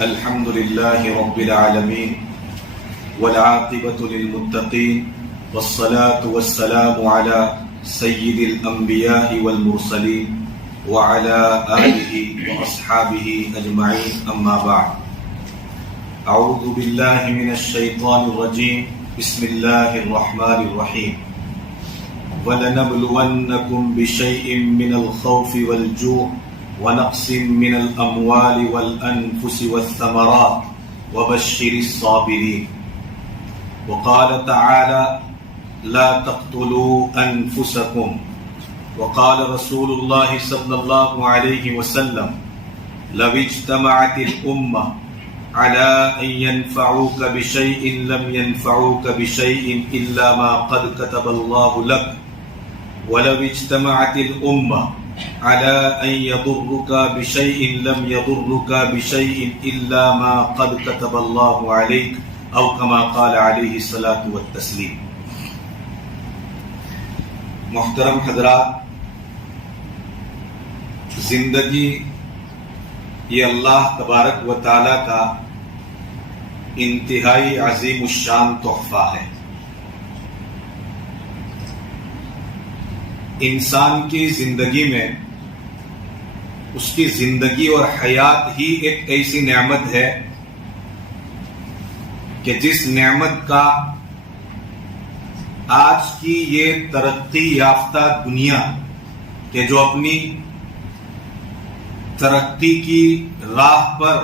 الحمد لله رب العالمين والعاقبة للمتقين والصلاة والسلام على سيد الأنبياء والمرسلين وعلى آله وأصحابه أجمعين أما بعد أعوذ بالله من الشيطان الرجيم بسم الله الرحمن الرحيم وَلَنَبْلُوَنَّكُمْ بِشَيْءٍ مِّنَ الْخَوْفِ وَالْجُوعِ وَنَقْصٍ مِّنَ الْأَمْوَالِ وَالْأَنفُسِ وَالثَّمَرَاتِ وَبَشِّرِ الصَّابِرِينَ وقال تعالى لا تقتلوا أنفسكم وقال رسول الله صلى الله عليه وسلم لو اجتمعت الأمة على أن ينفعوك بشيء لم ينفعوك بشيء إلا ما قد كتب الله لك ولو اجتمعت الأمة على أن يضرك بشيء لم يضرك بشيء إلا ما قد كتب الله عليك أو كما قال عليه الصلاة والتسليم. محترم حضرات، زندگی یہ اللہ تبارک و تعالی کا انتہائی عظیم الشان تحفہ ہے. انسان کی زندگی میں اس کی زندگی اور حیات ہی ایک ایسی نعمت ہے کہ جس نعمت کا آج کی یہ ترقی یافتہ دنیا کہ جو اپنی ترقی کی راہ پر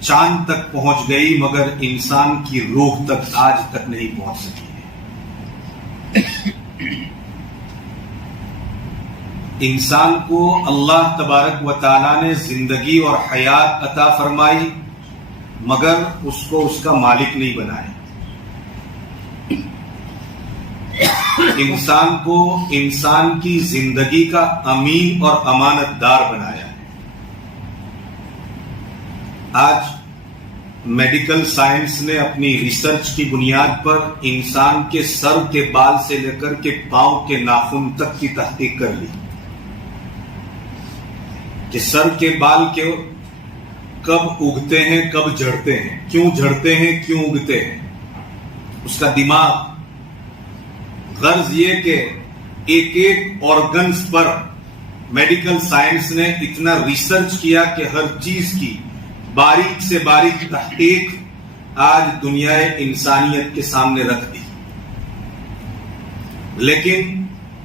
چاند تک پہنچ گئی مگر انسان کی روح تک آج تک نہیں پہنچ سکی ہے. انسان کو اللہ تبارک و تعالیٰ نے زندگی اور حیات عطا فرمائی مگر اس کو اس کا مالک نہیں بنایا. انسان کو انسان کی زندگی کا امین اور امانت دار بنایا. آج میڈیکل سائنس نے اپنی ریسرچ کی بنیاد پر انسان کے سر کے بال سے لے کر کے پاؤں کے ناخن تک کی تحقیق کر لی کہ سر کے بال کے کب اگتے ہیں کب جھڑتے ہیں، کیوں جھڑتے ہیں کیوں اگتے ہیں. اس کا دماغ، غرض یہ کہ ایک ایک آرگنز پر میڈیکل سائنس نے اتنا ریسرچ کیا کہ ہر چیز کی باریک سے باریک تحقیق آج دنیا انسانیت کے سامنے رکھ دی. لیکن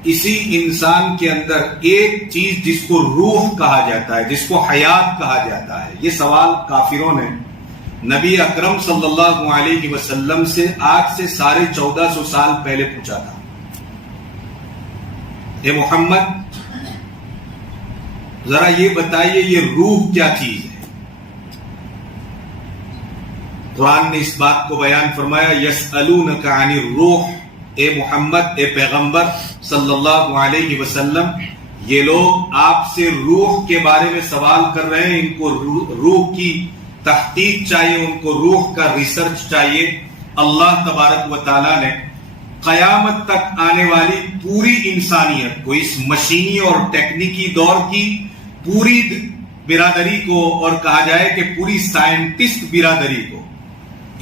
اسی انسان کے اندر ایک چیز جس کو روح کہا جاتا ہے، جس کو حیات کہا جاتا ہے، یہ سوال کافروں نے نبی اکرم صلی اللہ علیہ وسلم سے آج سے 1450 سال پہلے پوچھا تھا. اے محمد، ذرا یہ بتائیے یہ روح کیا چیز ہے؟ قرآن نے اس بات کو بیان فرمایا یسألونک عن الروح. اے محمد، اے پیغمبر صلی اللہ علیہ وسلم، یہ لوگ آپ سے روح کے بارے میں سوال کر رہے ہیں. ان کو روح کی تحقیق چاہیے، ان کو روح کا ریسرچ چاہیے. اللہ تبارک و تعالیٰ نے قیامت تک آنے والی پوری انسانیت کو، اس مشینی اور ٹیکنیکی دور کی پوری برادری کو، اور کہا جائے کہ پوری سائنٹسٹ برادری کو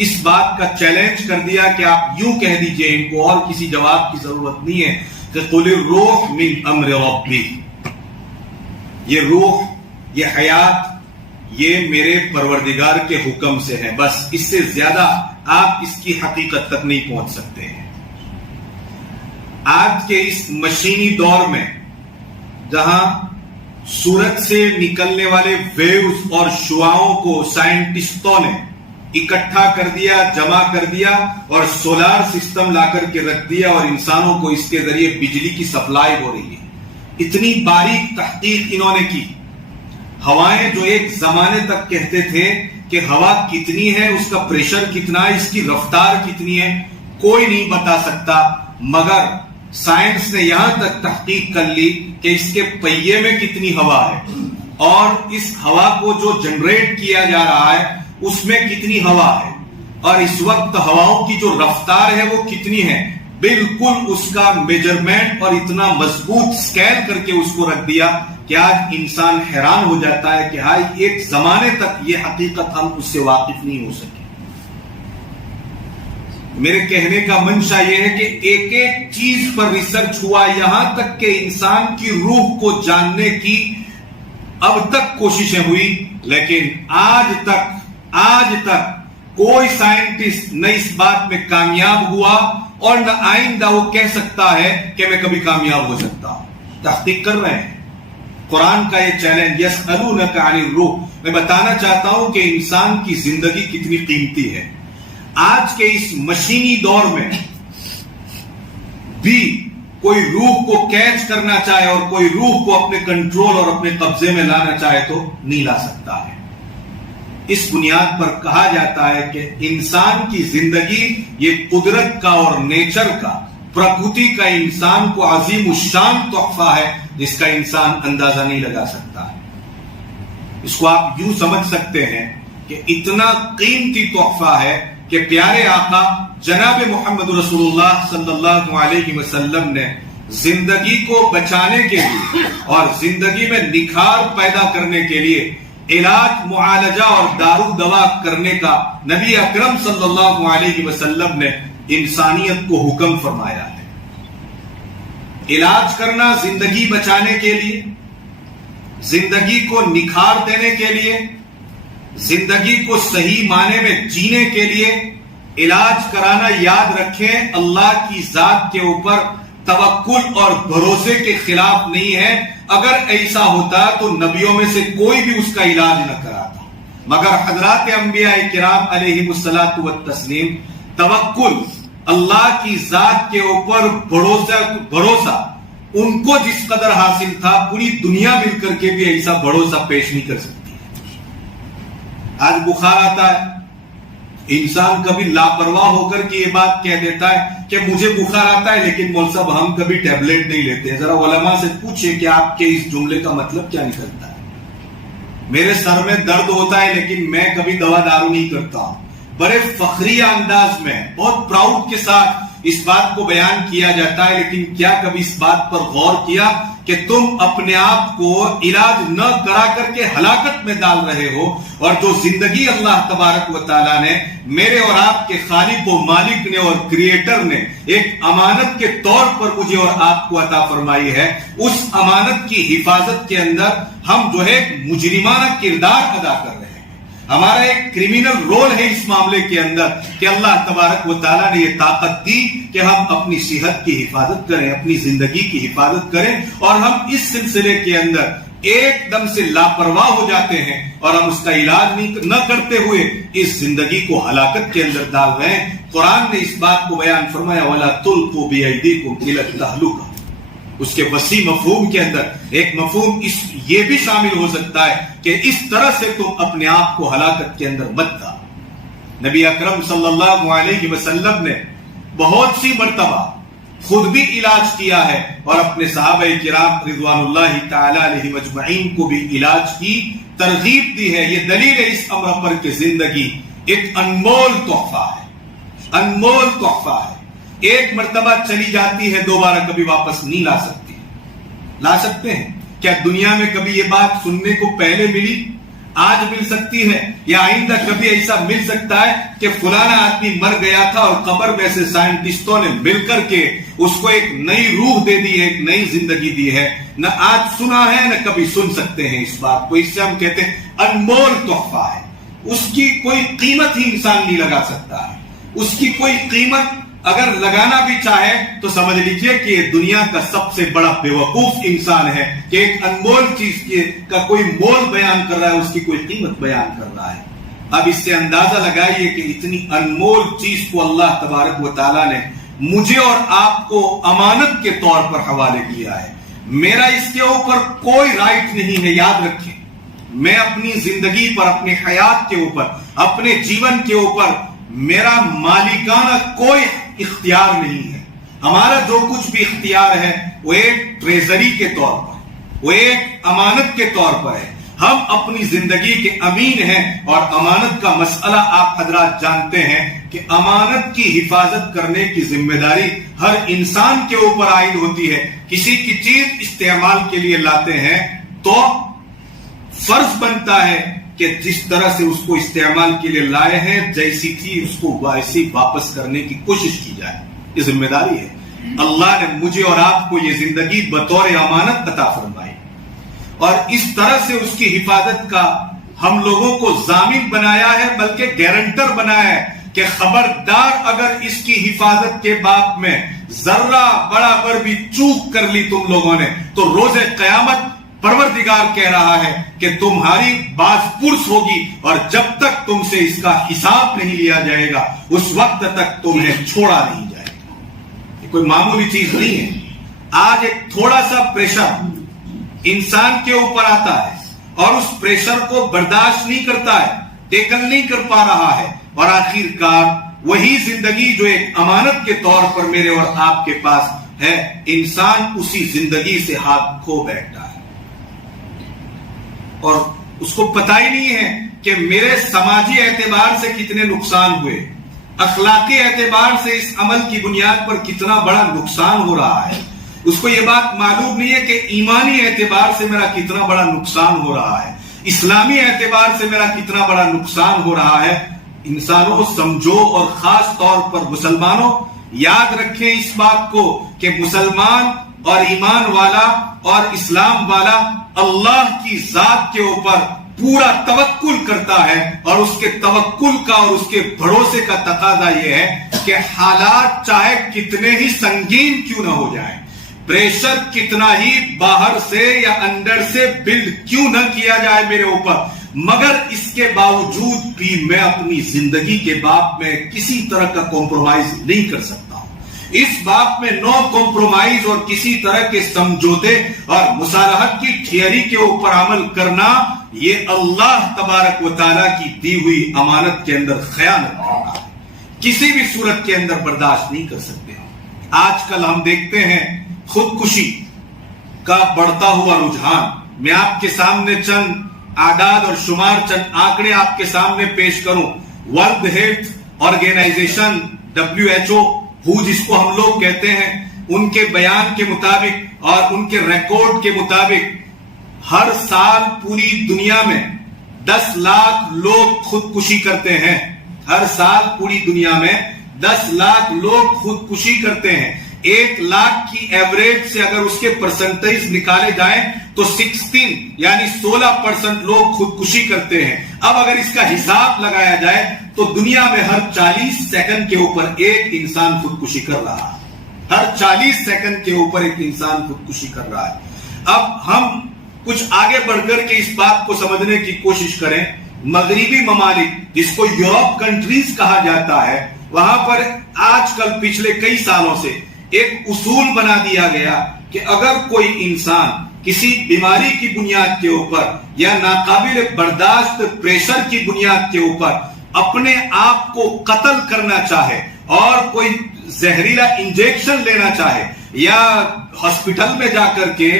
اس بات کا چیلنج کر دیا کہ آپ یوں کہہ دیجئے، ان کو اور کسی جواب کی ضرورت نہیں ہے، کہ قل الروح من امر ربی. یہ روح، یہ حیات، یہ میرے پروردگار کے حکم سے ہے. بس اس سے زیادہ آپ اس کی حقیقت تک نہیں پہنچ سکتے ہیں. آج کے اس مشینی دور میں جہاں سورج سے نکلنے والے ویوز اور شعاؤں کو سائنٹسٹوں نے اکٹھا کر دیا، جمع کر دیا اور سولار سسٹم لا کر کے رکھ دیا، اور انسانوں کو اس کے ذریعے بجلی کی سپلائی ہو رہی ہے. اتنی باریک تحقیق انہوں نے کی. ہوائیں جو ایک زمانے تک کہتے تھے کہ ہوا کتنی ہے، اس کا پریشر کتنا ہے، اس کی رفتار کتنی ہے، کوئی نہیں بتا سکتا. مگر سائنس نے یہاں تک تحقیق کر لی کہ اس کے پہیے میں کتنی ہوا ہے، اور اس ہوا کو جو جنریٹ کیا جا رہا ہے اس میں کتنی ہوا ہے، اور اس وقت ہواؤں کی جو رفتار ہے وہ کتنی ہے. بالکل اس کا میجرمنٹ اور اتنا مضبوط اسکیل کر کے اس کو رکھ دیا کہ آج انسان حیران ہو جاتا ہے کہ ہائی ایک زمانے تک یہ حقیقت ہم اس سے واقف نہیں ہو سکے. میرے کہنے کا منشا یہ ہے کہ ایک ایک چیز پر ریسرچ ہوا، یہاں تک کہ انسان کی روح کو جاننے کی اب تک کوششیں ہوئی، لیکن آج تک کوئی سائنٹسٹ نہ اس بات میں کامیاب ہوا اور نہ آئندہ وہ کہہ سکتا ہے کہ میں کبھی کامیاب ہو سکتا ہوں. تحقیق کر رہے ہیں. قرآن کا یہ چیلنج یسألونک عن الروح، میں بتانا چاہتا ہوں کہ انسان کی زندگی کتنی قیمتی ہے. آج کے اس مشینی دور میں بھی کوئی روح کو کیچ کرنا چاہے اور کوئی روح کو اپنے کنٹرول اور اپنے قبضے میں لانا چاہے تو نہیں لا سکتا ہے. اس بنیاد پر کہا جاتا ہے کہ انسان کی زندگی یہ قدرت کا اور نیچر کا، پرکرتی کا انسان کو عظیم الشان تحفہ ہے جس کا انسان اندازہ نہیں لگا سکتا ہے. اس کو آپ یوں سمجھ سکتے ہیں کہ اتنا قیمتی تحفہ ہے کہ پیارے آقا جناب محمد رسول اللہ صلی اللہ علیہ وسلم نے زندگی کو بچانے کے لیے اور زندگی میں نکھار پیدا کرنے کے لیے علاج، معالجہ اور دارو دوا کرنے کا نبی اکرم صلی اللہ علیہ وسلم نے انسانیت کو حکم فرمایا ہے. علاج کرنا زندگی بچانے کے لیے، زندگی کو نکھار دینے کے لیے، زندگی کو صحیح معنی میں جینے کے لیے علاج کرانا. یاد رکھیں اللہ کی ذات کے اوپر توکل اور بھروسے کے خلاف نہیں ہے. اگر ایسا ہوتا تو نبیوں میں سے کوئی بھی اس کا علاج نہ کراتا، مگر حضرات انبیاء کرام علیہم الصلاۃ والتسلیم توکل، اللہ کی ذات کے اوپر بھروسہ ان کو جس قدر حاصل تھا پوری دنیا مل کر کے بھی ایسا بھروسہ پیش نہیں کر سکتی. آج بخار آتا ہے، انسان کبھی لاپرواہ ہو کر کے یہ بات کہہ دیتا ہے کہ مجھے بخار آتا ہے لیکن مول صاحب ہم کبھی ٹیبلٹ نہیں لیتے. ذرا علماء سے پوچھیں کہ آپ کے اس جملے کا مطلب کیا نکلتا ہے. میرے سر میں درد ہوتا ہے لیکن میں کبھی دوا دارو نہیں کرتا ہوں. بڑے فخریہ انداز میں بہت پراؤڈ کے ساتھ اس بات کو بیان کیا جاتا ہے، لیکن کیا کبھی اس بات پر غور کیا کہ تم اپنے آپ کو علاج نہ کرا کر کے ہلاکت میں ڈال رہے ہو، اور جو زندگی اللہ تبارک و تعالیٰ نے میرے اور آپ کے خالق و مالک نے اور کریٹر نے ایک امانت کے طور پر مجھے اور آپ کو عطا فرمائی ہے، اس امانت کی حفاظت کے اندر ہم جو ہے مجرمانہ کردار ادا کر رہے ہیں. ہمارا ایک کریمنل رول ہے اس معاملے کے اندر کہ اللہ تبارک و تعالیٰ نے یہ طاقت دی کہ ہم اپنی صحت کی حفاظت کریں، اپنی زندگی کی حفاظت کریں، اور ہم اس سلسلے کے اندر ایک دم سے لاپرواہ ہو جاتے ہیں اور ہم اس کا علاج نہ کرتے ہوئے اس زندگی کو ہلاکت کے اندر ڈال رہے ہیں. قرآن نے اس بات کو بیان فرمایا وَلَا تُلْقُوا بِأَيْدِيكُمْ إِلَى التَّهْلُكَةِ. اس کے وسیع مفہوم کے اندر ایک مفہوم یہ بھی شامل ہو سکتا ہے کہ اس طرح سے تم اپنے آپ کو ہلاکت کے اندر مت ڈالو. نبی اکرم صلی اللہ علیہ وسلم نے بہت سی مرتبہ خود بھی علاج کیا ہے اور اپنے صحابہ کرام رضوان اللہ تعالی علیہ مجمعین کو بھی علاج کی ترغیب دی ہے. یہ دلیل ہے اس امر پر کہ زندگی ایک انمول تحفہ ہے، انمول تحفہ ہے. ایک مرتبہ چلی جاتی ہے، دوبارہ کبھی واپس نہیں لا سکتی. لا سکتے ہیں کیا دنیا میں کبھی یہ بات سننے کو پہلے ملی؟ آج مل سکتی ہے یا آئندہ کبھی ایسا مل سکتا ہے کہ فلانا آدمی مر گیا تھا اور قبر میں سے سائنٹسٹوں نے مل کر کے اس کو ایک نئی روح دے دی ہے، ایک نئی زندگی دی ہے؟ نہ آج سنا ہے نہ کبھی سن سکتے ہیں اس بات کو. اس سے ہم کہتے ہیں انمول تحفہ ہے. اس کی کوئی قیمت ہی انسان نہیں لگا سکتا ہے. اس کی کوئی قیمت اگر لگانا بھی چاہے تو سمجھ لیجئے کہ یہ دنیا کا سب سے بڑا بیوقوف انسان ہے کہ ایک انمول چیز کا کوئی مول بیان کر رہا ہے، اس کی کوئی قیمت بیان کر رہا ہے. اب اس سے اندازہ لگائیے کہ اتنی انمول چیز کو اللہ تبارک و تعالیٰ نے مجھے اور آپ کو امانت کے طور پر حوالے کیا ہے. میرا اس کے اوپر کوئی رائٹ نہیں ہے. یاد رکھیں، میں اپنی زندگی پر، اپنی حیات کے اوپر، اپنے جیون کے اوپر میرا مالکانہ کوئی اختیار نہیں ہے. ہمارا جو کچھ بھی اختیار ہے وہ ایک ٹریزری کے طور پر، وہ ایک امانت کے طور پر ہے. ہم اپنی زندگی کے امین ہیں، اور امانت کا مسئلہ آپ حضرات جانتے ہیں کہ امانت کی حفاظت کرنے کی ذمہ داری ہر انسان کے اوپر عائد ہوتی ہے۔ کسی کی چیز استعمال کے لیے لاتے ہیں تو فرض بنتا ہے کہ جس طرح سے اس کو استعمال کے لیے لائے ہیں، جیسی تھی اس کو ویسی واپس کرنے کی کوشش کی جائے، یہ ذمہ داری ہے۔ اللہ نے مجھے اور آپ کو یہ زندگی بطور امانت عطا فرمائی، اور اس طرح سے اس کی حفاظت کا ہم لوگوں کو ضامن بنایا ہے، بلکہ گارنٹر بنایا ہے کہ خبردار اگر اس کی حفاظت کے باب میں ذرہ برابر بھی چوک کر لی تم لوگوں نے تو روز قیامت پروردگار کہہ رہا ہے کہ تمہاری باز پرس ہوگی، اور جب تک تم سے اس کا حساب نہیں لیا جائے گا اس وقت تک تمہیں چھوڑا نہیں جائے گا۔ یہ کوئی معمولی چیز نہیں ہے۔ آج ایک تھوڑا سا پریشر انسان کے اوپر آتا ہے اور اس پریشر کو برداشت نہیں کرتا ہے، ٹیکل نہیں کر پا رہا ہے، اور آخر کار وہی زندگی جو ایک امانت کے طور پر میرے اور آپ کے پاس ہے، انسان اسی زندگی سے ہاتھ کھو بیٹھتا ہے، اور اس کو پتہ ہی نہیں ہے کہ میرے سماجی اعتبار سے کتنے نقصان ہوئے، اخلاقی اعتبار سے اس عمل کی بنیاد پر کتنا بڑا نقصان ہو رہا ہے۔ اس کو یہ بات معلوم نہیں ہے کہ ایمانی اعتبار سے میرا کتنا بڑا نقصان ہو رہا ہے، اسلامی اعتبار سے میرا کتنا بڑا نقصان ہو رہا ہے۔ انسانوں سمجھو، اور خاص طور پر مسلمانوں یاد رکھیں اس بات کو کہ مسلمان اور ایمان والا اور اسلام والا اللہ کی ذات کے اوپر پورا توکل کرتا ہے، اور اس کے توکل کا اور اس کے بھروسے کا تقاضا یہ ہے کہ حالات چاہے کتنے ہی سنگین کیوں نہ ہو جائیں، پریشر کتنا ہی باہر سے یا اندر سے بلڈ کیوں نہ کیا جائے میرے اوپر، مگر اس کے باوجود بھی میں اپنی زندگی کے باب میں کسی طرح کا کمپرومائز نہیں کر سکتا ہوں۔ اس باب میں نو کمپرومائز اور کسی طرح کے سمجھوتے اور مصالحت کی تھیوری کے اوپر عمل کرنا، یہ اللہ تبارک و تعالیٰ کی دی ہوئی امانت کے اندر خیانت کرنا ہے، کسی بھی صورت کے اندر برداشت نہیں کر سکتے۔ آج کل ہم دیکھتے ہیں خودکشی کا بڑھتا ہوا رجحان۔ میں آپ کے سامنے چند اعداد اور شمار، چند آنکڑے آپ کے سامنے پیش کروں۔ ورلڈ ہیلتھ آرگنائزیشن WHO جس کو ہم لوگ کہتے ہیں، ان کے بیان کے مطابق اور ان کے ریکارڈ کے مطابق ہر سال پوری دنیا میں 10 لاکھ لوگ خودکشی کرتے ہیں۔ ہر سال پوری دنیا میں 10 لاکھ لوگ خودکشی کرتے ہیں۔ 1 لاکھ کی ایوریج سے اگر اس کے پرسنٹیج نکالے جائیں تو 16% لوگ خودکشی کرتے ہیں۔ اب اگر اس کا حساب لگایا جائے تو دنیا میں ہر 40 سیکنڈ کے اوپر ایک انسان خودکشی کر رہا ہے، ہر 40 سیکنڈ کے اوپر ایک انسان خودکشی کر رہا ہے۔ اب ہم کچھ آگے بڑھ کر کے اس بات کو سمجھنے کی کوشش کریں۔ مغربی ممالک جس کو یورپ کنٹریز کہا جاتا ہے، وہاں پر آج کل پچھلے کئی سالوں سے ایک اصول بنا دیا گیا کہ اگر کوئی انسان کسی بیماری کی بنیاد کے اوپر یا ناقابل برداشت پریشر کی بنیاد کے اوپر اپنے آپ کو قتل کرنا چاہے اور کوئی زہریلا انجیکشن لینا چاہے یا ہاسپٹل میں جا کر کے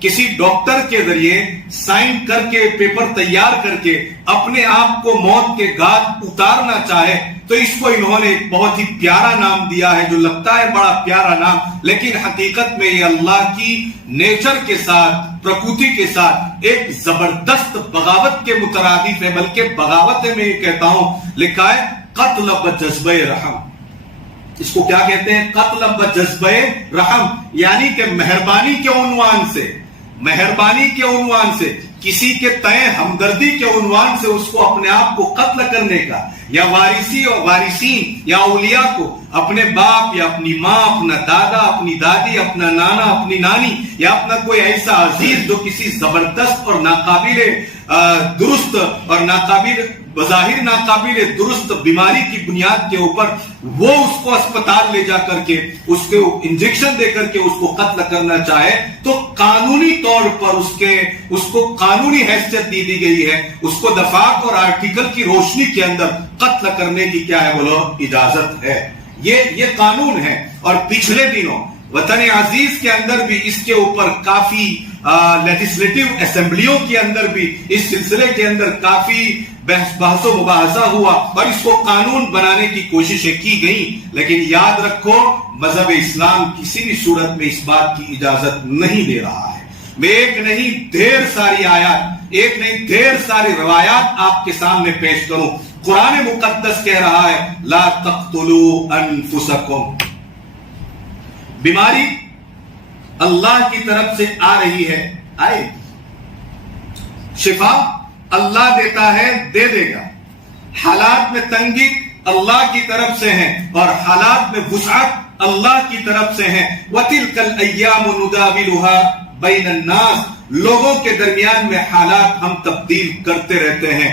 کسی ڈاکٹر کے ذریعے سائن کر کے پیپر تیار کر کے اپنے آپ کو موت کے گھاٹ اتارنا چاہے تو اس کو انہوں نے ایک بہت ہی پیارا نام دیا ہے، جو لگتا ہے بڑا پیارا نام، لیکن حقیقت میں یہ اللہ کی نیچر کے ساتھ، پرکرتی کے ساتھ ایک زبردست بغاوت کے مترادف ہے، بلکہ بغاوت ہے، میں یہ کہتا ہوں، لکھا ہے قتل بجذبہ رحم۔ اس کو کیا کہتے ہیں؟ قتل بجذبہ رحم، یعنی کہ مہربانی کے عنوان سے، مہربانی کے عنوان سے، کسی کے تئیں ہمدردی کے عنوان سے اس کو اپنے آپ کو قتل کرنے کا، یا وارثی اور وارثین یا اولیاء کو اپنے باپ یا اپنی ماں، اپنا دادا، اپنی دادی، اپنا نانا، اپنی نانی یا اپنا کوئی ایسا عزیز جو کسی زبردست اور ناقابل درست اور ناقابل بظاہر ناقابل درست بیماری کی بنیاد کے اوپر وہ اس کو اسپتال لے جا کر کے اس کو انجیکشن دے کر کے اس کو قتل کرنا چاہے تو قانونی طور پر اس کو قانونی حیثیت دی گئی ہے، اس کو دفعات اور آرٹیکل کی روشنی کے اندر قتل کرنے کی کیا ہے بولو اجازت ہے، یہ قانون ہے۔ اور پچھلے دنوں وطن عزیز کے اندر بھی اس کے اوپر کافی لیجسلیٹو اسمبلیوں کے اندر بھی اس سلسلے کے اندر کافی بحث و مباحثہ ہوا اور اس کو قانون بنانے کی کوششیں کی گئیں، لیکن یاد رکھو مذہب اسلام کسی بھی صورت میں اس بات کی اجازت نہیں دے رہا ہے۔ میں ایک نہیں ڈھیر ساری آیات، ایک نہیں ڈھیر ساری روایات آپ کے سامنے پیش کروں۔ قرآن مقدس کہہ رہا ہے لا تقتلوا انفسکم، بیماری اللہ کی طرف سے آ رہی ہے، آئے شفا اللہ دیتا ہے، دے دے گا۔ حالات میں تنگی اللہ کی طرف سے ہیں اور حالات میں وسعت اللہ کی طرف سے ہیں۔ وَتِلْكَ الْأَيَّامُ نُدَاوِلُهَا بَيْنَ النَّاسِ، لوگوں کے درمیان میں حالات ہم تبدیل کرتے رہتے ہیں۔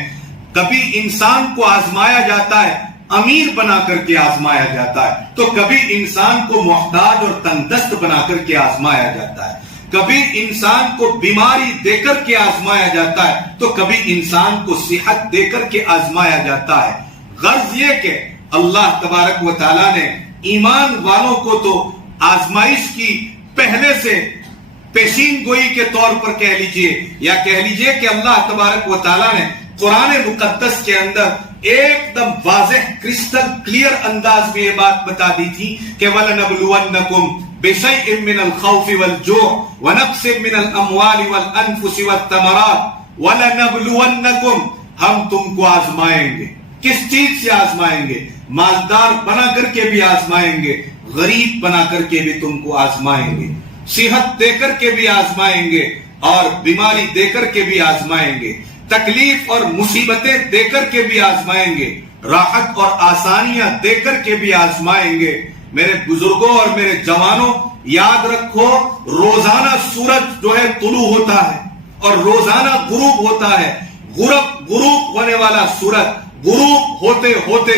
کبھی انسان کو آزمایا جاتا ہے، امیر بنا کر کے آزمایا جاتا ہے، تو کبھی انسان کو محتاج اور تنگدست بنا کر کے آزمایا جاتا ہے، کبھی انسان کو بیماری دے کر کے آزمایا جاتا ہے، تو کبھی انسان کو صحت دے کر کے آزمایا جاتا ہے۔ غرض یہ کہ اللہ تبارک و تعالیٰ نے ایمان والوں کو تو آزمائش کی پہلے سے پیشین گوئی کے طور پر کہہ لیجئے، یا کہہ لیجئے کہ اللہ تبارک و تعالیٰ نے قرآن مقدس کے اندر ایک دم واضح کرسٹل کلیئر انداز میں یہ بات بتا دی تھی کہ وَلَنَبْلُوَنَّكُمْ بِشَيْءٍ مِّنَ الْخَوْفِ وَالْجُوعِ وَنَقْصٍ مِّنَ الْأَمْوَالِ وَالْأَنفُسِ وَالثَّمَرَاتِ وَلَنَبْلُوَنَّكُمْ، ہم تم کو آزمائیں گے۔ کس چیز سے آزمائیں گے؟ مالدار بنا کر کے بھی آزمائیں گے، غریب بنا کر کے بھی تم کو آزمائیں گے، صحت دے کر کے بھی آزمائیں گے اور بیماری دے کر کے بھی آزمائیں گے، تکلیف اور مصیبتیں دے کر کے بھی آزمائیں گے، راحت اور آسانیاں دے کر کے بھی آزمائیں گے۔ میرے بزرگوں اور میرے جوانوں یاد رکھو، روزانہ سورج جو ہے طلوع ہوتا ہے اور روزانہ غروب ہوتا ہے۔ غروب ہونے والا سورج غروب ہوتے ہوتے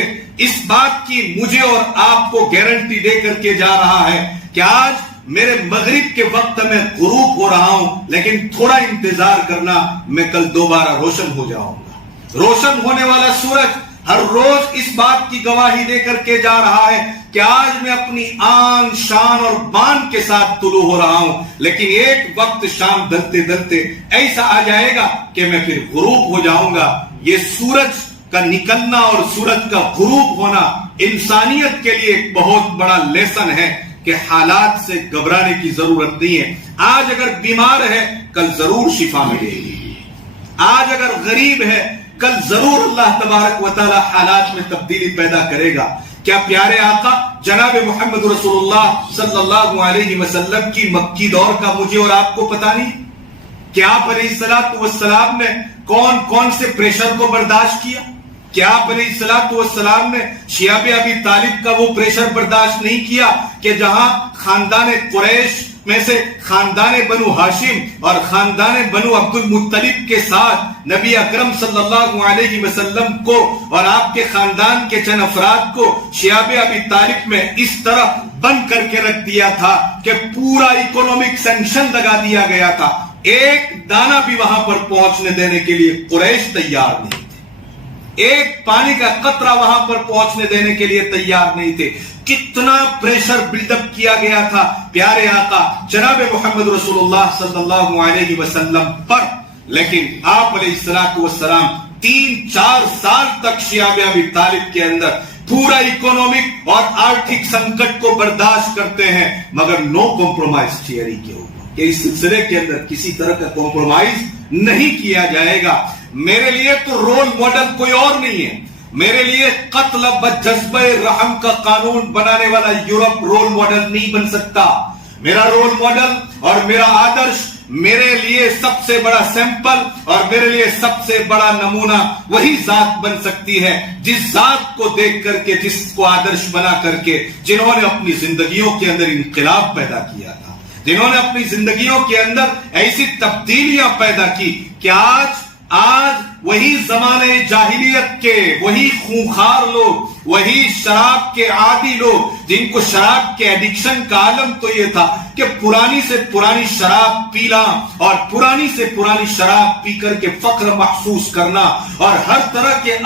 اس بات کی مجھے اور آپ کو گارنٹی دے کر کے جا رہا ہے کہ آج میرے مغرب کے وقت میں غروب ہو رہا ہوں، لیکن تھوڑا انتظار کرنا، میں کل دوبارہ روشن ہو جاؤں گا۔ روشن ہونے والا سورج ہر روز اس بات کی گواہی دے کر کے جا رہا ہے کہ آج میں اپنی آن شان اور بان کے ساتھ طلوع ہو رہا ہوں، لیکن ایک وقت شام ڈھلتے ڈھلتے ایسا آ جائے گا کہ میں پھر غروب ہو جاؤں گا۔ یہ سورج کا نکلنا اور سورج کا غروب ہونا انسانیت کے لیے ایک بہت بڑا لیسن ہے کہ حالات سے گھبرانے کی ضرورت نہیں ہے۔ آج اگر بیمار ہے کل ضرور شفا ملے گی، آج اگر غریب ہے کل ضرور اللہ تبارک و تعالی حالات میں تبدیلی پیدا کرے گا۔ کیا پیارے آقا جناب محمد رسول اللہ صلی اللہ علیہ وسلم کی مکی دور کا مجھے اور آپ کو پتا نہیں کہ آپ علیہ الصلوۃ والسلام نے کون کون سے پریشر کو برداشت کیا؟ کیا آپ علیہ الصلوۃ والسلام نے شیاب ابی طالب کا وہ پریشر برداشت نہیں کیا کہ جہاں خاندان قریش میں سے خاندان بنو ہاشم اور خاندان بنو عبد المطلب کے ساتھ نبی اکرم صلی اللہ علیہ وسلم کو اور آپ کے خاندان کے چند افراد کو شیاب ابی طالب میں اس طرح بند کر کے رکھ دیا تھا کہ پورا اکنامک سینکشن لگا دیا گیا تھا، ایک دانہ بھی وہاں پر پہنچنے دینے کے لیے قریش تیار نہیں تھے، ایک پانی کا قطرہ وہاں پر پہنچنے دینے کے لیے تیار نہیں تھے۔ کتنا پریشر بلڈ اپ کیا گیا تھا پیارے آقا جناب محمد رسول اللہ صلی اللہ علیہ وسلم پر، لیکن آپ علیہ الصلوۃ والسلام 3-4 سال تک شیاب ابی طالب کے اندر پورا اکنامک اور آرتھک سنکٹ کو برداشت کرتے ہیں، مگر نو کمپرومائز تھیوری کے اوپر کہ اس سلسلے کے اندر کسی طرح کا کمپرومائز نہیں کیا جائے گا۔ میرے لیے تو رول ماڈل کوئی اور نہیں ہے، میرے لیے قتل بجذبہ رحم کا قانون بنانے والا یورپ رول ماڈل نہیں بن سکتا۔ میرا رول ماڈل اور میرا آدرش، میرے لیے سب سے بڑا سیمپل اور میرے لیے سب سے بڑا نمونہ وہی ذات بن سکتی ہے جس ذات کو دیکھ کر کے، جس کو آدرش بنا کر کے، جنہوں نے اپنی زندگیوں کے اندر انقلاب پیدا کیا تھا، جنہوں نے اپنی زندگیوں کے اندر ایسی تبدیلیاں پیدا کی کہ آج وہی زمانے جاہلیت کے وہی خونخوار لوگ، وہی شراب کے عادی لوگ، جن کو شراب کے ایڈکشن کا عالم تو یہ تھا کہ پرانی سے پرانی شراب پینا اور پرانی سے پرانی شراب پی کر کے فخر محسوس کرنا اور ہر طرح کے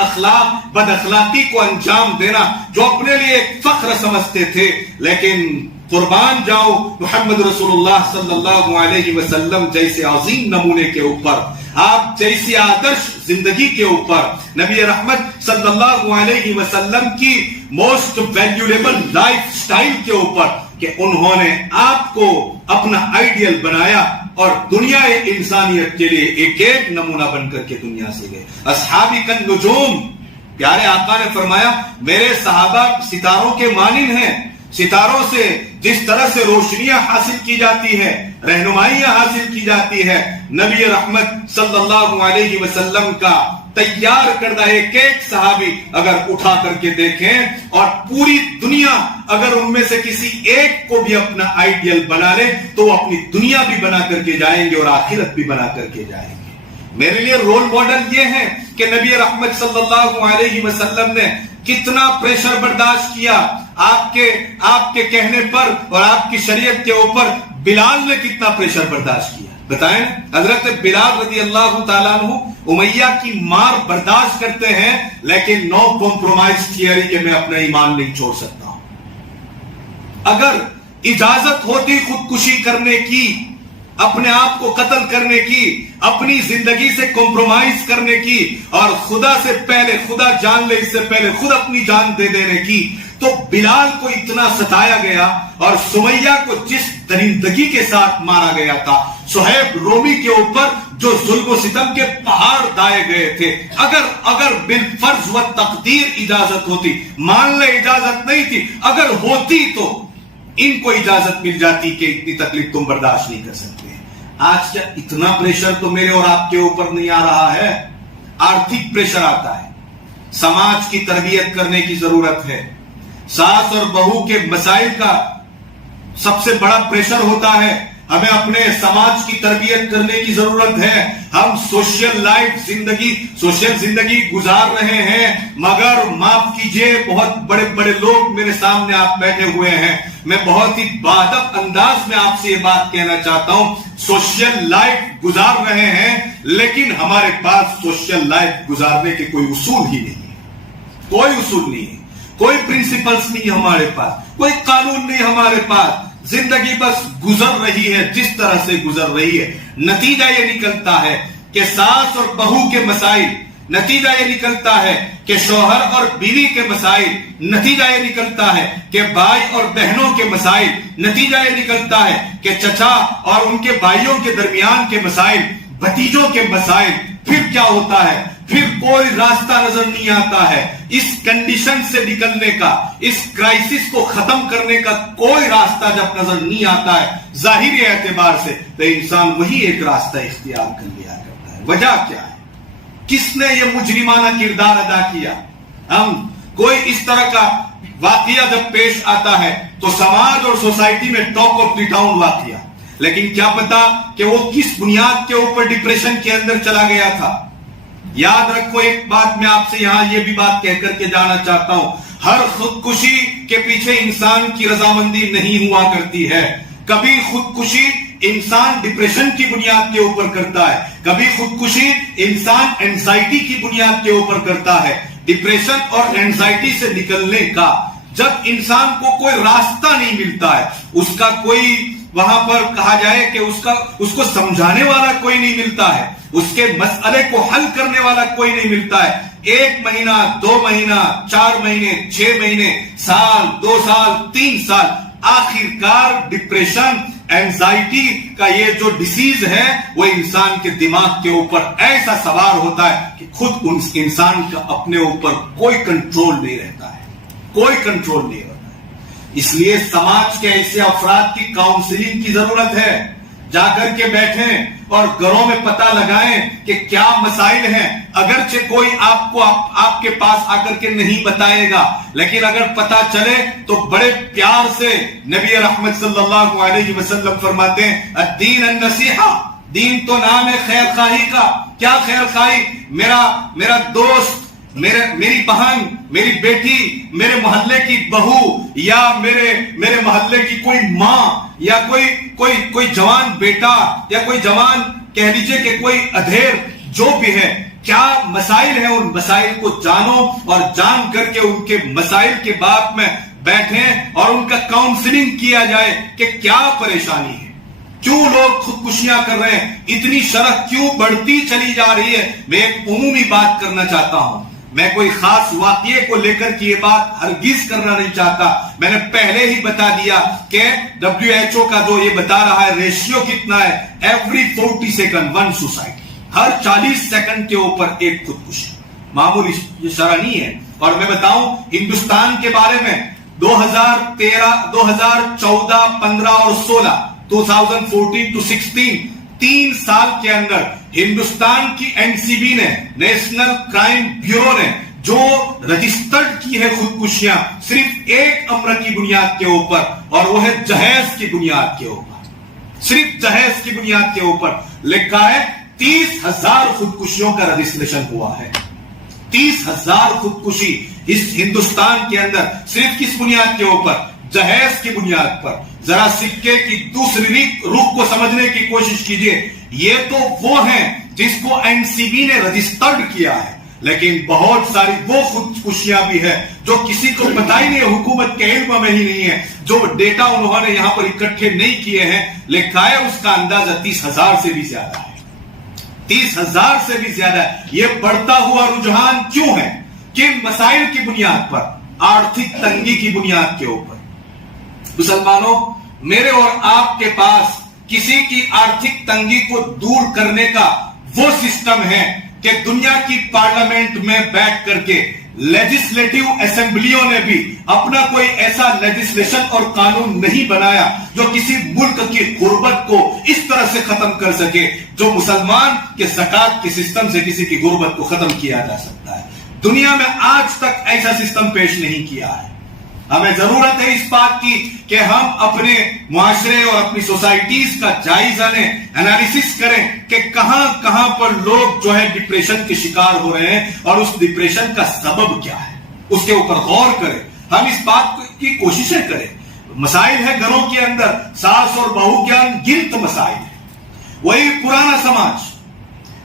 بد اخلاقی کو انجام دینا جو اپنے لیے ایک فخر سمجھتے تھے، لیکن قربان جاؤ محمد رسول اللہ صلی اللہ علیہ وسلم جیسے عظیم نمونے کے اوپر، آپ جیسی آدرش زندگی کے اوپر، نبی رحمت صلی اللہ علیہ وسلم کی موسٹ ویلیولیبل لائف سٹائل کے اوپر، کہ انہوں نے آپ کو اپنا آئیڈیل بنایا اور دنیا انسانیت کے لیے ایک ایک نمونہ بن کر کے دنیا سے گئے۔ اصحابی کالنجوم، پیارے آقا نے فرمایا میرے صحابہ ستاروں کے مانند ہیں، ستاروں سے جس طرح سے روشنیاں حاصل کی جاتی ہے، رہنمائیاں حاصل کی جاتی ہے، نبی رحمت صلی اللہ علیہ وسلم کا تیار کردہ ایک ایک صحابی اگر اٹھا کر کے دیکھیں اور پوری دنیا اگر ان میں سے کسی ایک کو بھی اپنا آئیڈیل بنا لے تو وہ اپنی دنیا بھی بنا کر کے جائیں گے اور آخرت بھی بنا کر کے جائیں گے۔ میرے لیے رول ماڈل یہ ہے کہ نبی رحمت صلی اللہ علیہ وسلم نے کتنا پریشر برداشت کیا آپ کے کہنے پر اور آپ کی شریعت کے اوپر۔ بلال نے کتنا پریشر برداشت کیا بتائیں۔ حضرت بلال رضی اللہ تعالیٰ عنہ امیہ کی مار برداشت کرتے ہیں لیکن نو کمپرومائز تھیوری کہ میں اپنا ایمان نہیں چھوڑ سکتا ہوں۔ اگر اجازت ہوتی خودکشی کرنے کی، اپنے آپ کو قتل کرنے کی، اپنی زندگی سے کمپرومائز کرنے کی اور خدا سے پہلے، خدا جان لے اس سے پہلے خود اپنی جان دے دینے کی، تو بلال کو اتنا ستایا گیا اور سمیہ کو جس درندگی کے ساتھ مارا گیا تھا، صہیب رومی کے اوپر جو ظلم و ستم کے پہاڑ دائے گئے تھے، اگر بالفرض و تقدیر اجازت ہوتی، مان لے اجازت نہیں تھی، اگر ہوتی تو ان کو اجازت مل جاتی کہ اتنی تکلیف تم برداشت نہیں کر سکتے۔ آج کیا اتنا پریشر تو میرے اور آپ کے اوپر نہیں آ رہا ہے؟ آرتھک پریشر آتا ہے، سماج کی تربیت کرنے کی ضرورت ہے، ساس اور بہو کے مسائل کا سب سے بڑا پریشر ہوتا ہے، ہمیں اپنے سماج کی تربیت کرنے کی ضرورت ہے۔ ہم سوشل زندگی گزار رہے ہیں، مگر معاف کیجئے بہت بڑے بڑے لوگ میرے سامنے آپ بیٹھے ہوئے ہیں، میں بہت ہی باادب انداز میں آپ سے یہ بات کہنا چاہتا ہوں، سوشل لائف گزار رہے ہیں لیکن ہمارے پاس سوشل لائف گزارنے کے کوئی اصول ہی نہیں ہے، کوئی اصول نہیں ہے، کوئی پرنسپلز نہیں ہمارے پاس، کوئی قانون نہیں ہمارے پاس، زندگی بس گزر رہی ہے جس طرح سے گزر رہی ہے۔ نتیجہ یہ نکلتا ہے کہ ساس اور بہو کے مسائل، نتیجہ یہ نکلتا ہے کہ شوہر اور بیوی کے مسائل، نتیجہ یہ نکلتا ہے کہ بھائی اور بہنوں کے مسائل، نتیجہ یہ نکلتا ہے کہ چچا اور ان کے بھائیوں کے درمیان کے مسائل، بھتیجوں کے مسائل۔ پھر کیا ہوتا ہے؟ پھر کوئی راستہ نظر نہیں آتا ہے اس کنڈیشن سے نکلنے کا، اس کرائسس کو ختم کرنے کا کوئی راستہ جب نظر نہیں آتا ہے ظاہری اعتبار سے، تو انسان وہی ایک راستہ اختیار کر لیا کرتا ہے۔ وجہ کیا ہے؟ کس نے یہ مجرمانہ کردار ادا کیا؟ ہم کوئی اس طرح کا واقعہ جب پیش آتا ہے تو سماج اور سوسائٹی میں ٹاک آف دی ٹاؤن واقعہ، لیکن کیا پتا کہ وہ کس بنیاد کے اوپر ڈپریشن کے اندر چلا گیا تھا۔ یاد رکھو ایک بات میں آپ سے یہاں یہ بھی بات کہہ کر کے جانا چاہتا ہوں، ہر خودکشی کے پیچھے انسان کی رضامندی نہیں ہوا کرتی ہے۔ کبھی خودکشی انسان ڈپریشن کی بنیاد کے اوپر کرتا ہے، کبھی خودکشی انسان اینزائٹی کی بنیاد کے اوپر کرتا ہے۔ ڈپریشن اور اینزائٹی سے نکلنے کا جب انسان کو کوئی راستہ نہیں ملتا ہے، اس کا کوئی وہاں پر کہا جائے کہ اس کو سمجھانے والا کوئی نہیں ملتا ہے، اس کے مسئلے کو حل کرنے والا کوئی نہیں ملتا ہے، 1 مہینہ 2 مہینہ 4 مہینے 6 مہینے سال 2 سال 3 سال، آخر کار ڈپریشن اینزائٹی کا یہ جو ڈیزیز ہے وہ انسان کے دماغ کے اوپر ایسا سوار ہوتا ہے کہ خود انسان کا اپنے اوپر کوئی کنٹرول نہیں رہتا ہے، کوئی کنٹرول نہیں رہتا ہے۔ اس لیے سماج کے ایسے افراد کی کاؤنسلنگ کی ضرورت ہے، جا کر کے بیٹھیں اور گھروں میں پتہ لگائیں کہ کیا مسائل ہیں۔ اگرچہ کوئی آپ کے پاس آ کر کے نہیں بتائے گا، لیکن اگر پتہ چلے تو بڑے پیار سے نبی رحمت صلی اللہ علیہ وسلم فرماتے ہیں الدین النصیحہ، دین تو نام ہے خیر خواہی کا۔ کیا خیر خواہی؟ میرا دوست، میری بہن، میری بیٹی، میرے محلے کی بہو یا میرے محلے کی کوئی ماں یا کوئی جوان بیٹا یا کوئی جوان کہہ لیجئے کہ کوئی ادھیر جو بھی ہے، کیا مسائل ہیں، ان مسائل کو جانو اور جان کر کے ان کے مسائل کے باب میں بیٹھیں اور ان کا کاؤنسلنگ کیا جائے کہ کیا پریشانی ہے، کیوں لوگ خودکشیاں کر رہے ہیں، اتنی شرح کیوں بڑھتی چلی جا رہی ہے۔ میں ایک عمومی بات کرنا چاہتا ہوں، میں کوئی خاص واقعے کو لے کر کی یہ بات ہرگز کرنا نہیں چاہتا۔ میں نے پہلے ہی بتا دیا کہ WHO کا جو یہ بتا رہا ہے ریشیو کتنا ہے، ایوری 40 سیکنڈ 1 سوسائڈ، ہر 40 سیکنڈ کے اوپر ایک خودکشی، معمولی یہ شرح نہیں ہے۔ اور میں بتاؤں ہندوستان کے بارے میں 2013 2014 15 اور 16 2014 to 16 3 سال کے اندر ہندوستان کی NCB نے، نیشنل کرائم بیورو نے جو رجسٹرڈ کی ہے خودکشیاں صرف ایک امر کی بنیاد کے اوپر، اور وہ ہے جہیز کی بنیاد کے اوپر، صرف جہیز کی بنیاد کے اوپر لکھا ہے 30,000 خودکشیوں کا رجسٹریشن ہوا ہے۔ 30,000 خودکشی اس ہندوستان کے اندر صرف کس بنیاد کے اوپر؟ جہیز کی بنیاد پر۔ ذرا سکے کی دوسری رخ کو سمجھنے کی کوشش کیجئے، یہ تو وہ ہیں جس کو NCB نے رجسٹرڈ کیا ہے، لیکن بہت ساری وہ خودکشیاں بھی ہے جو کسی کو پتہ ہی نہیں ہے، حکومت کے علم میں ہی نہیں ہے، جو ڈیٹا انہوں نے یہاں پر اکٹھے نہیں کیے ہیں، لکھا ہے اس کا اندازہ 30,000 سے بھی زیادہ ہے، 30,000 سے بھی زیادہ ہے۔ یہ بڑھتا ہوا رجحان کیوں ہے؟ کن مسائل کی بنیاد پر؟ آرتھک تنگی کی بنیاد کے اوپر۔ مسلمانوں، میرے اور آپ کے پاس کسی کی آرتھک تنگی کو دور کرنے کا وہ سسٹم ہے کہ دنیا کی پارلیمنٹ میں بیٹھ کر کے لیجسلیٹو اسمبلیوں نے بھی اپنا کوئی ایسا لیجسلیشن اور قانون نہیں بنایا جو کسی ملک کی غربت کو اس طرح سے ختم کر سکے جو مسلمان کے زکات کے سسٹم سے کسی کی غربت کو ختم کیا جا سکتا ہے۔ دنیا میں آج تک ایسا سسٹم پیش نہیں کیا ہے۔ ہمیں ضرورت ہے اس بات کی کہ ہم اپنے معاشرے اور اپنی سوسائٹیز کا جائزہ لیں، انالیسس کریں کہ کہاں کہاں پر لوگ جو ہے ڈپریشن کے شکار ہو رہے ہیں اور اس ڈپریشن کا سبب کیا ہے، اس کے اوپر غور کریں، ہم اس بات کی کوششیں کریں۔ مسائل ہے گھروں کے اندر، ساس اور بہو کے انگنت مسائل ہیں، وہی پرانا سماج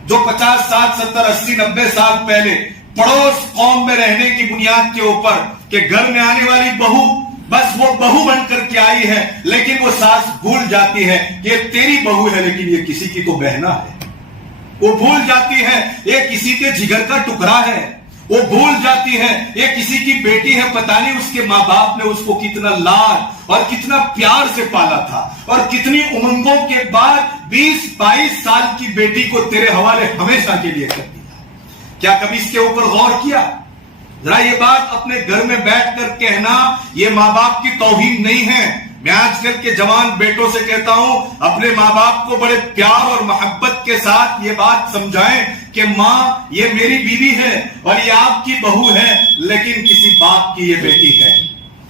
جو 50 60 70 80 90 سال پہلے پڑوس قوم میں رہنے کی بنیاد کے اوپر کہ گھر میں آنے والی بہو بس وہ بہو بن کر کے آئی ہے، لیکن وہ ساس بھول جاتی ہے کہ یہ تیری بہو ہے لیکن یہ کسی کی تو بہنا ہے، وہ بھول جاتی ہے یہ کسی کے جگر کا ٹکڑا ہے، وہ بھول جاتی ہے یہ کسی کی بیٹی ہے، پتہ نہیں اس کے ماں باپ نے اس کو کتنا لاڈ اور کتنا پیار سے پالا تھا، اور کتنی امنگوں کے بعد 20 22 سال کی بیٹی کو تیرے حوالے ہمیشہ کے لیے کر دیا۔ کیا کبھی اس کے اوپر غور کیا؟ ذرا یہ بات اپنے گھر میں بیٹھ کر کہنا یہ ماں باپ کی توہین نہیں ہے۔ میں آج کل کے جوان بیٹوں سے کہتا ہوں اپنے ماں باپ کو بڑے پیار اور محبت کے ساتھ یہ بات سمجھائیں کہ ماں یہ میری بیوی ہے اور یہ آپ کی بہو ہے، لیکن کسی باپ کی یہ بیٹی ہے،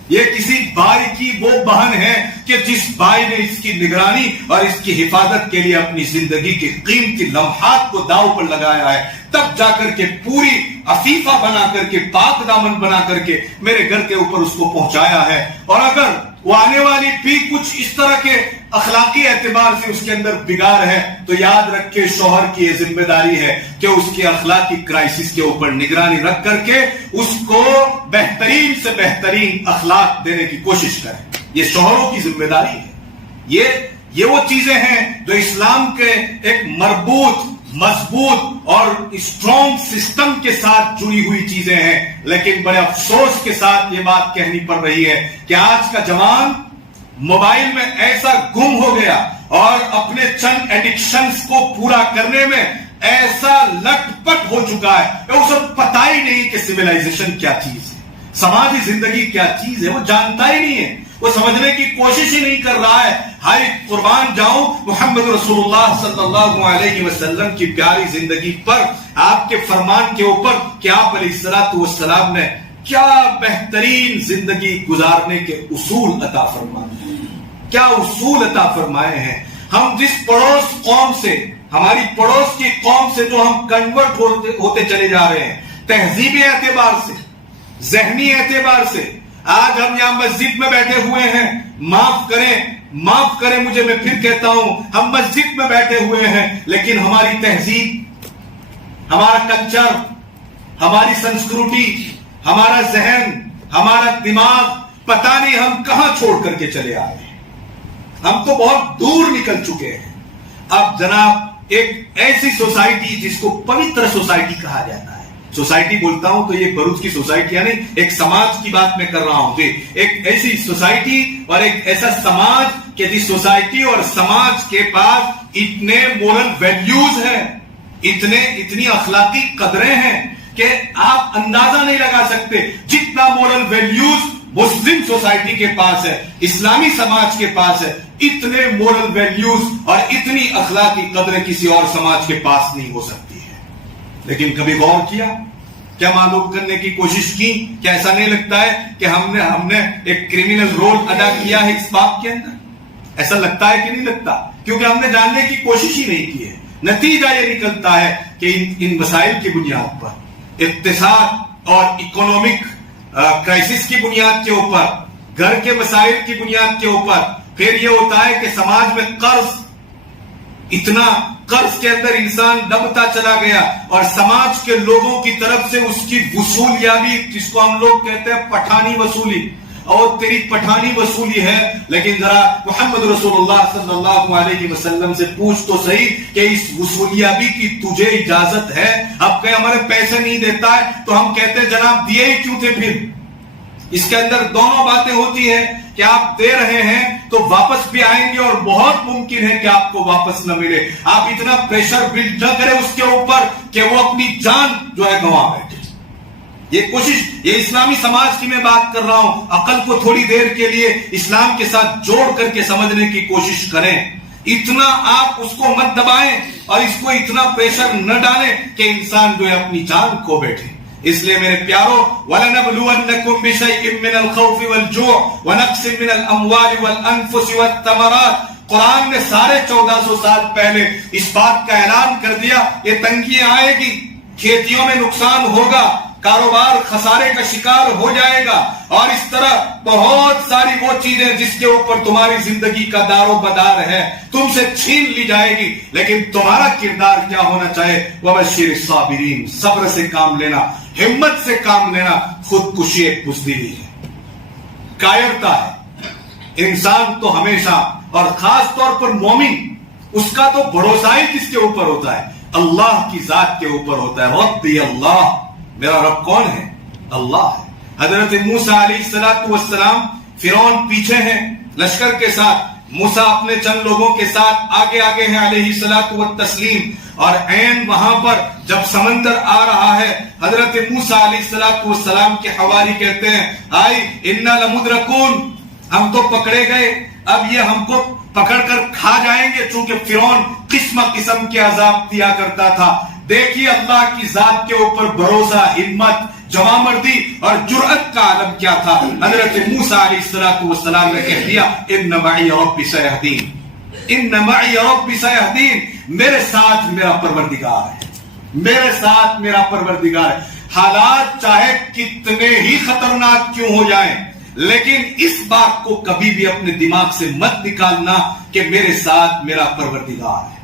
یہ کسی بھائی کی وہ بہن ہے کہ جس بھائی نے اس کی نگرانی اور اس کی حفاظت کے لیے اپنی زندگی کے قیمتی لمحات کو داؤ پر لگایا ہے، تب جا کر کے پوری عفیفہ بنا کر کے پاک دامن بنا کر کے میرے گھر کے اوپر اس کو پہنچایا ہے۔ اور اگر وہ آنے والی بھی کچھ اس طرح کے اخلاقی اعتبار سے اس کے اندر بگاڑ ہے تو یاد رکھے شوہر کی یہ ذمہ داری ہے کہ اس کی اخلاقی کرائسس کے اوپر نگرانی رکھ کر کے اس کو بہترین سے بہترین اخلاق دینے کی کوشش کرے۔ یہ شوہروں کی ذمہ داری ہے۔ یہ وہ چیزیں ہیں جو اسلام کے ایک مربوط، مضبوط اور اسٹرانگ سسٹم کے ساتھ جڑی ہوئی چیزیں ہیں، لیکن بڑے افسوس کے ساتھ یہ بات کہنی پڑ رہی ہے کہ آج کا جوان موبائل میں ایسا گم ہو گیا اور اپنے چند ایڈکشنز کو پورا کرنے میں ایسا لٹ پٹ ہو چکا ہے کہ اسے پتہ ہی نہیں کہ سویلائزیشن کیا چیز ہے، سماجی زندگی کیا چیز ہے، وہ جانتا ہی نہیں ہے، وہ سمجھنے کی کوشش ہی نہیں کر رہا ہے۔ ہائی قربان جاؤں محمد رسول اللہ صلی اللہ علیہ وسلم کی پیاری زندگی پر، آپ کے فرمان کے اوپر کہ آپ علیہ الصلوۃ والسلام نے کیا بہترین زندگی گزارنے کے اصول عطا فرمائے ہیں، کیا اصول عطا فرمائے ہیں۔ ہم جس پڑوس قوم سے، ہماری پڑوس کی قوم سے جو ہم کنورٹ ہوتے چلے جا رہے ہیں، تہذیبی اعتبار سے، ذہنی اعتبار سے، آج ہم یہاں مسجد میں بیٹھے ہوئے ہیں، معاف کریں مجھے، میں پھر کہتا ہوں ہم مسجد میں بیٹھے ہوئے ہیں، لیکن ہماری تہذیب، ہمارا کلچر، ہماری سنسکرتی، ہمارا ذہن، ہمارا دماغ پتہ نہیں ہم کہاں چھوڑ کر کے چلے آئے ہیں. ہم تو بہت دور نکل چکے ہیں. اب جناب ایک ایسی سوسائٹی جس کو پوتر سوسائٹی کہا جاتا ہے, سوسائٹی بولتا ہوں تو یہ بروچ کی سوسائٹی یعنی ایک سماج کی بات میں کر رہا ہوں, ایک ایسی سوسائٹی اور ایک ایسا سماج کہ جس سوسائٹی اور سماج کے پاس اتنے مورل ویلیوز ہیں, اتنی اخلاقی قدریں ہیں کہ آپ اندازہ نہیں لگا سکتے. جتنا مورل ویلیوز مسلم سوسائٹی کے پاس ہے, اسلامی سماج کے پاس ہے, اتنے مورل ویلیوز اور اتنی اخلاقی قدریں کسی اور سماج کے پاس نہیں ہو سکتی ہے. لیکن کبھی غور کیا, کیا معلوم کرنے کی کوشش کی, کیا ایسا نہیں لگتا ہے کہ ہم نے ایک کریمنل رول ادا کیا ہے اس بات کے اندر؟ ایسا لگتا ہے کہ نہیں لگتا؟ کیونکہ ہم نے جاننے کی کوشش ہی نہیں کی ہے. نتیجہ یہ نکلتا ہے کہ ان مسائل کی بنیاد پر, اقتصاد اور اکنامک کرائسس کی بنیاد کے اوپر, گھر کے مسائل کی بنیاد کے اوپر, پھر یہ ہوتا ہے کہ سماج میں قرض, اتنا قرض کے اندر انسان دبتا چلا گیا اور سماج کے لوگوں کی طرف سے اس کی وصولیابی, جس کو ہم لوگ کہتے ہیں پٹھانی وصولی, اور تیری پٹھانی وصولی ہے, لیکن ذرا محمد رسول اللہ صلی اللہ علیہ وسلم سے پوچھ تو صحیح کہ اس وصولیابی کی تجھے اجازت ہے؟ اب کہ ہمارے پیسے نہیں دیتا ہے تو ہم کہتے ہیں جناب دیے ہی کیوں تھے. پھر اس کے اندر دونوں باتیں ہوتی ہیں کہ آپ دے رہے ہیں تو واپس بھی آئیں گے اور بہت ممکن ہے کہ آپ کو واپس نہ ملے. آپ اتنا پریشر بلڈ نہ کریں اس کے اوپر کہ وہ اپنی جان جو ہے گنوا بیٹھے. یہ کوشش, یہ اسلامی سماج کی میں بات کر رہا ہوں, عقل کو تھوڑی دیر کے لیے اسلام کے ساتھ جوڑ کر کے سمجھنے کی کوشش کریں. اتنا آپ اس کو مت دبائیں اور اس کو اتنا پریشر نہ ڈالیں کہ انسان جو ہے اپنی جان کھو بیٹھے. اس لیے میرے پیارو, وَلَنَبْلُوَنَّكُمْ بِشَيْءٍ مِّنَ الْخَوْفِ وَالْجُوعِ وَنَقْصٍ مِّنَ الْأَمْوَالِ وَالْأَنفُسِ وَالثَّمَرَاتِ. قرآن نے 1450 سال پہلے اس بات کا اعلان کر دیا, یہ تنگیاں آئے گی, کھیتیوں میں نقصان ہوگا, کاروبار خسارے کا شکار ہو جائے گا, اور اس طرح بہت ساری وہ چیزیں جس کے اوپر تمہاری زندگی کا دار و بدار ہے تم سے چھین لی جائے گی. لیکن تمہارا کردار کیا ہونا چاہیے؟ وَبَشِّرِ الصَّابِرِينَ, صبر سے کام لینا, ہمت سے کام لینا. خودکشی ایک بزدلی ہے, کائرتا ہے. انسان تو ہمیشہ, اور خاص طور پر مومن, اس کا تو بھروسہ ہی کس کے اوپر ہوتا ہے؟ اللہ کی ذات کے اوپر ہوتا ہے. ربی اللہ, میرا رب کون ہے؟ اللہ ہے. حضرت موسیٰ علیہ السلام, فرعون پیچھے ہیں لشکر کے ساتھ, موسیٰ اپنے چند لوگوں کے ساتھ آگے ہیں علیہ السلام, اور عین وہاں پر جب سمندر آ رہا ہے, حضرت موسیٰ علیہ السلام کے حواری کہتے ہیں آئی انا لمدرکون, ہم تو پکڑے گئے, اب یہ ہم کو پکڑ کر کھا جائیں گے. چونکہ فرعون قسم کے عذاب دیا کرتا تھا. دیکھیے اللہ کی ذات کے اوپر بھروسہ, ہمت, جوامردی اور جرأت کا عالم کیا تھا. حضرت موسیٰ علیہ السلام نے کہہ دیا ان معی ربی سیہدین, ان معی ربی سیہدین, میرے ساتھ میرا پروردگار ہے, میرے ساتھ میرا پروردگار ہے. حالات چاہے کتنے ہی خطرناک کیوں ہو جائیں, لیکن اس بات کو کبھی بھی اپنے دماغ سے مت نکالنا کہ میرے ساتھ میرا پروردگار ہے.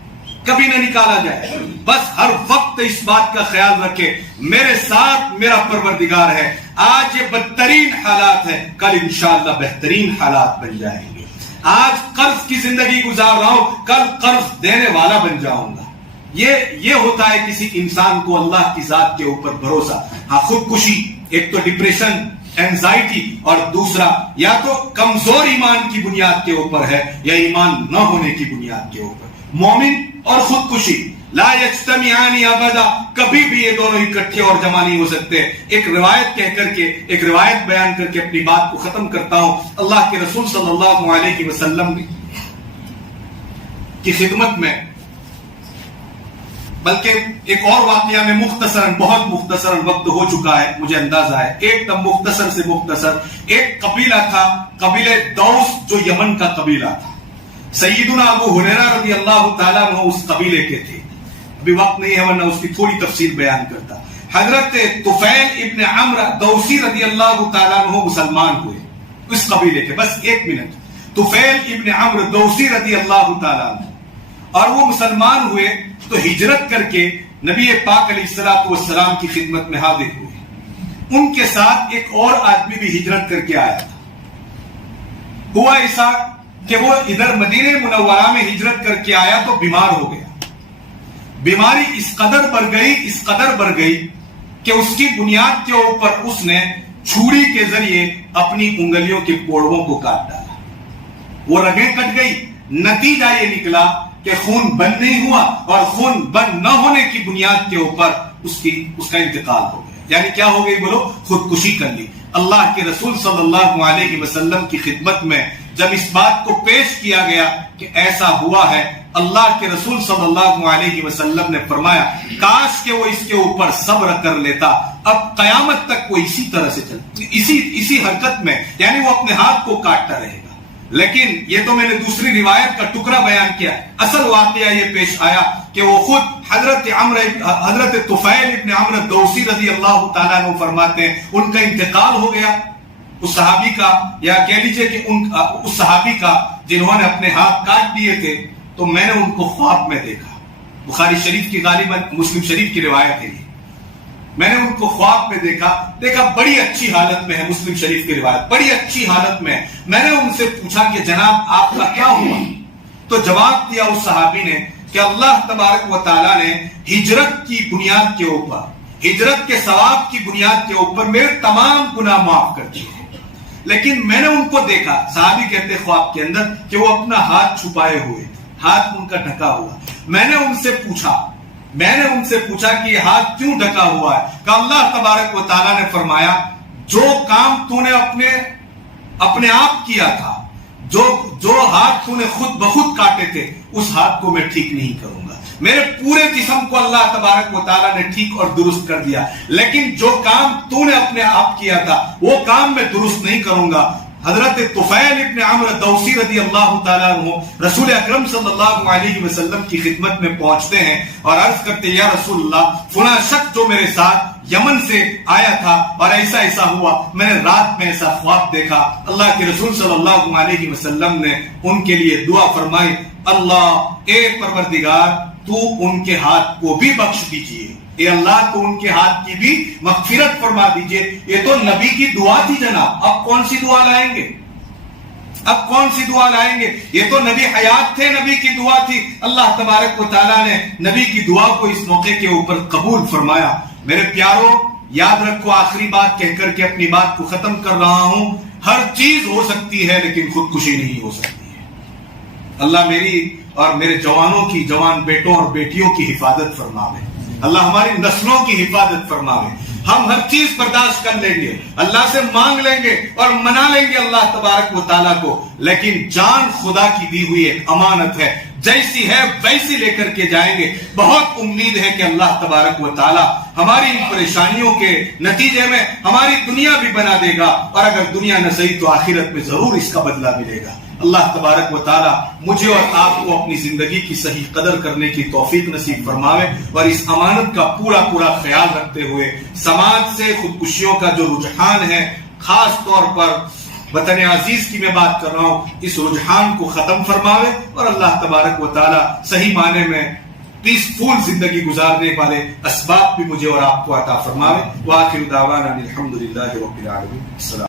کبھی نہ نکالا جائے, بس ہر وقت اس بات کا خیال رکھے میرے ساتھ میرا پروردگار ہے. آج یہ بدترین حالات ہے, کل انشاءاللہ بہترین حالات بن جائیں گے. آج قرض کی زندگی گزار رہا ہوں, کل قرض دینے والا بن جاؤں گا. یہ ہوتا ہے کسی انسان کو اللہ کی ذات کے اوپر بھروسہ. ہاں, خودکشی ایک تو ڈپریشن, اینزائٹی, اور دوسرا یا تو کمزور ایمان کی بنیاد کے اوپر ہے یا ایمان نہ ہونے کی بنیاد کے اوپر. مومن اور خودکشی لا یجتمعان ابدا, کبھی بھی یہ دونوں اکٹھے اور جمع نہیں ہو سکتے. ایک روایت کہہ کر کے, ایک روایت بیان کر کے اپنی بات کو ختم کرتا ہوں. اللہ کے رسول صلی اللہ علیہ وسلم کی خدمت میں, بلکہ ایک اور واقعہ میں مختصراً, بہت مختصراً, وقت ہو چکا ہے مجھے اندازہ ہے, ایک دم مختصر سے مختصر. ایک قبیلہ تھا, قبیلہ دوس, جو یمن کا قبیلہ تھا. سیدنا ابو ہریرہ رضی اللہ تعالیٰ عنہ اس قبیلے کے تھے. ابھی وقت نہیں ہے ورنہ اس کی تھوڑی تفصیل بیان کرتا. حضرت طفیل ابن عمرو دوسی رضی اللہ تعالیٰ عنہ مسلمان ہوئے اس قبیلے کے. بس ایک منٹ. طفیل ابن عمرو دوسی رضی اللہ تعالیٰ عنہ, اور وہ مسلمان ہوئے تو ہجرت کر کے نبی پاک علیہ السلام کی خدمت میں حاضر ہوئے. ان کے ساتھ ایک اور آدمی بھی ہجرت کر کے آیا تھا. ہوا ایسا کہ وہ ادھر مدینہ منورہ میں ہجرت کر کے آیا تو بیمار ہو گیا. بیماری اس قدر بڑھ گئی کہ اس کی بنیاد کے اوپر اس نے چھری کے ذریعے اپنی انگلیوں کے پوڑوں کو کاٹ ڈالا. وہ رگیں کٹ گئی. نتیجہ یہ نکلا کہ خون بند نہیں ہوا اور خون بند نہ ہونے کی بنیاد کے اوپر اس کا انتقال ہو گیا. یعنی کیا ہو گئی بولو؟ خودکشی کر لی. اللہ کے رسول صلی اللہ علیہ وسلم کی خدمت میں جب اس بات کو پیش کیا گیا کہ ایسا ہوا ہے, اللہ کے رسول صلی اللہ علیہ وسلم نے فرمایا کاش کہ وہ اس کے اوپر صبر کر لیتا, اب قیامت تک وہ اسی طرح سے چلتا, اسی حرکت میں, یعنی وہ اپنے ہاتھ کو کاٹتا رہے گا. لیکن یہ تو میں نے دوسری روایت کا ٹکڑا بیان کیا. اصل واقعہ یہ پیش آیا کہ وہ خود حضرت طفیل ابن عمرو الدوسی رضی اللہ تعالیٰ عنہ فرماتے ہیں ان کا انتقال ہو گیا, اس صحابی کا, یا کہہ لیجئے کہ اس صحابی کا جنہوں نے اپنے ہاتھ کاٹ دیے تھے. تو میں نے ان کو خواب میں دیکھا. بخاری شریف کی غالباً مسلم شریف کی روایت ہے یہ. میں نے ان کو خواب میں دیکھا بڑی اچھی حالت میں ہے. مسلم شریف کی روایت, بڑی اچھی حالت میں. میں نے ان سے پوچھا کہ جناب آپ کا کیا ہوا؟ تو جواب دیا اس صحابی نے کہ اللہ تبارک و تعالیٰ نے ہجرت کی بنیاد کے اوپر, ہجرت کے ثواب کی بنیاد کے اوپر میرے تمام گناہ معاف کر دیے. لیکن میں نے ان کو دیکھا, صحابی کہتے خواب کے اندر, کہ وہ اپنا ہاتھ چھپائے ہوئے تھے, ہاتھ ان کا ڈھکا ہوا. میں نے ان سے پوچھا کہ یہ ہاتھ کیوں ڈھکا ہوا ہے؟ کہ اللہ تبارک و تعالیٰ نے فرمایا جو کام تو نے اپنے آپ کیا تھا, جو ہاتھ تو نے خود بخود کاٹے تھے, اس ہاتھ کو میں ٹھیک نہیں کروں گا. میرے پورے جسم کو اللہ تبارک و تعالیٰ نے ٹھیک اور درست کر دیا, لیکن جو کام تو نے اپنے آپ کیا تھا وہ کام میں درست نہیں کروں گا. حضرت طفیل ابن عمرو الدوسی رضی اللہ تعالیٰ عنہ رسول اکرم صلی اللہ علیہ وسلم کی خدمت میں پہنچتے ہیں اور عرض کرتے یا رسول اللہ, فلاں شخص جو میرے ساتھ یمن سے آیا تھا اور ایسا ہوا, میں نے رات میں ایسا خواب دیکھا. اللہ کے رسول صلی اللہ علیہ وسلم نے ان کے لیے دعا فرمائی, اللہ اے پروردگار تو ان کے ہاتھ کو بھی بخش دیجئے, اے اللہ تو ان کے ہاتھ کی بھی مغفرت فرما دیجئے. یہ تو نبی کی دعا تھی جناب, اب کون سی دعا لائیں گے؟ یہ تو نبی حیات تھے, نبی کی دعا تھی. اللہ تبارک و تعالیٰ نے نبی کی دعا کو اس موقع کے اوپر قبول فرمایا. میرے پیاروں یاد رکھو, آخری بات کہہ کر کے اپنی بات کو ختم کر رہا ہوں, ہر چیز ہو سکتی ہے لیکن خودکشی نہیں ہو سکتی ہے. اللہ میری اور میرے جوان بیٹوں اور بیٹیوں کی حفاظت فرماوے. اللہ ہماری نسلوں کی حفاظت فرماوے. ہم ہر چیز برداشت کر لیں گے, اللہ سے مانگ لیں گے اور منا لیں گے اللہ تبارک و تعالیٰ کو, لیکن جان خدا کی دی ہوئی ایک امانت ہے, جیسی ہے ویسی لے کر کے جائیں گے. بہت امید ہے کہ اللہ تبارک و تعالیٰ ہماری ان پریشانیوں کے نتیجے میں ہماری دنیا بھی بنا دے گا, اور اگر دنیا نہ صحیح تو آخرت میں ضرور اس کا بدلہ ملے گا. اللہ تبارک و تعالیٰ مجھے اور آپ کو اپنی زندگی کی صحیح قدر کرنے کی توفیق نصیب فرماوے, اور اس امانت کا پورا خیال رکھتے ہوئے سماج سے خودکشیوں کا جو رجحان ہے, خاص طور پر وطن عزیز کی میں بات کر رہا ہوں, اس رجحان کو ختم فرماوے, اور اللہ تبارک و تعالیٰ صحیح معنی میں پیسفل زندگی گزارنے والے اسباب بھی مجھے اور آپ کو عطا فرماوے. وآخر دعوانا الحمدللہ رب العالمین. السلام.